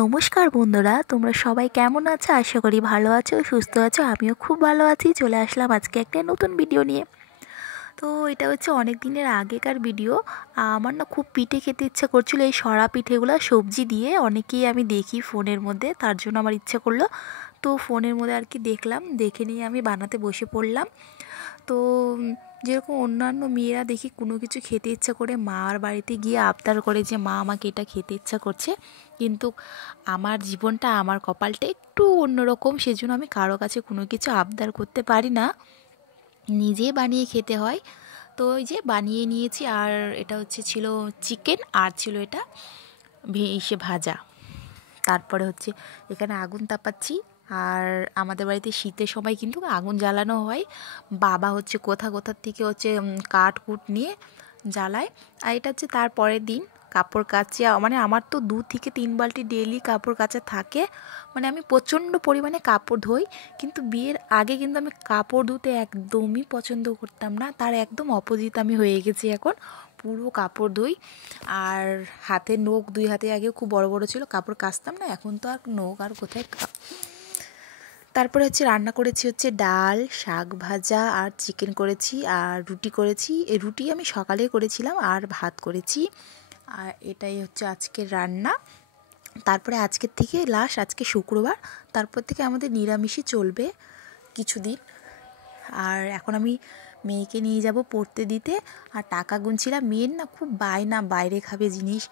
নমস্কার বন্ধুরা, তোমরা সবাই কেমন আছো? আশা করি ভালো আছো, সুস্থ আছো। আমিও খুব ভালো আছি। চলে আসলাম আজকে একটা নতুন ভিডিও নিয়ে। তো এটা হচ্ছে অনেক দিনের আগেকার ভিডিও। আমার না খুব পিঠে খেতে ইচ্ছা করছিল, এই সরা পিঠেগুলো সবজি দিয়ে অনেকেই আমি দেখি ফোনের মধ্যে, তার জন্য আমার ইচ্ছা করলো। তো ফোনের মধ্যে আর কি দেখলাম, দেখে নিয়ে আমি বানাতে বসে পড়লাম। তো যেরকম অন্যান্য মেয়েরা দেখি কোনো কিছু খেতে ইচ্ছা করে মার বাড়িতে গিয়ে আবদার করে যে মা আমাকে এটা খেতে ইচ্ছা করছে, কিন্তু আমার জীবনটা, আমার কপালটা একটু অন্যরকম। সেজন্য আমি কারো কাছে কোনো কিছু আবদার করতে পারি না, নিজে বানিয়ে খেতে হয়। তো ওই যে বানিয়ে নিয়েছি। আর এটা ছিল চিকেন, আর ছিল এটা ভেসে ভাজা। তারপরে এখানে আগুন তাপাচ্ছি। আর আমাদের বাড়িতে শীতের সময় কিন্তু আগুন জ্বালানো হয়। বাবা কোথা থেকে কাঠ কুট নিয়ে জ্বালায়। আর এটা তার পরের দিন কাপড় কাচা, মানে আমার তো 2 থেকে 3 বালতি ডেইলি কাপড় কাচা থাকে। মানে আমি প্রচণ্ড পরিমাণে কাপড় ধুই, কিন্তু বিয়ের আগে কিন্তু আমি কাপড় ধুতে একদমই পছন্দ করতাম না। তার একদম অপোজিট আমি হয়ে গেছি এখন, পুরো কাপড় ধুই। আর হাতের নখ, 2 হাতে আগে খুব বড় বড় ছিল, কাপড় কাচতাম না, এখন তো আর নখ আর কোথায়। তারপরে রান্না করেছি ডাল, শাক ভাজা আর চিকেন করেছি, আর রুটি করেছি। এই রুটি আমি সকালে করেছিলাম, আর ভাত করেছি। আর এটাই আজকের রান্না। তারপরে আজকের থেকে লাস্ট, আজকে শুক্রবার, তারপর থেকে আমাদের নিরামিষই চলবে কিছুদিন। আর এখন আমি মেয়েকে নিয়ে যাব পড়তে দিতে, আর টাকা গুনছিলাম। মেয়ের না খুব বায়না, বাইরে খাবে জিনিস,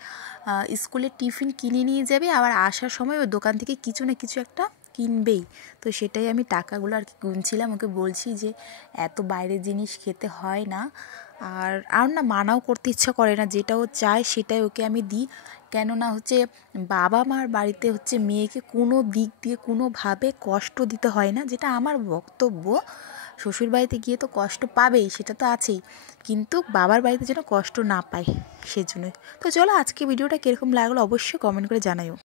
স্কুলের টিফিন কিনে নিয়ে যাবে, আবার আসার সময় ওই দোকান থেকে কিছু না কিছু একটা কিনবেই। তো সেটাই আমি টাকাগুলো আর কি গুনছিলাম, ওকে বলছি যে এত বাইরের জিনিস খেতে হয় না। আর না মানাও করতে ইচ্ছা করে না, যেটা ও চায় সেটাই ওকে আমি দিই। কেননা বাবা মার বাড়িতে মেয়েকে কোনো দিক দিয়ে কোনোভাবে কষ্ট দিতে হয় না, যেটা আমার বক্তব্য। শ্বশুরবাড়িতে গিয়ে তো কষ্ট পাবেই, সেটা তো আছেই, কিন্তু বাবার বাড়িতে যেন কষ্ট না পায়, সেজন্যই। তো চলো, আজকে ভিডিওটা কীরকম লাগলো অবশ্যই কমেন্ট করে জানাইও।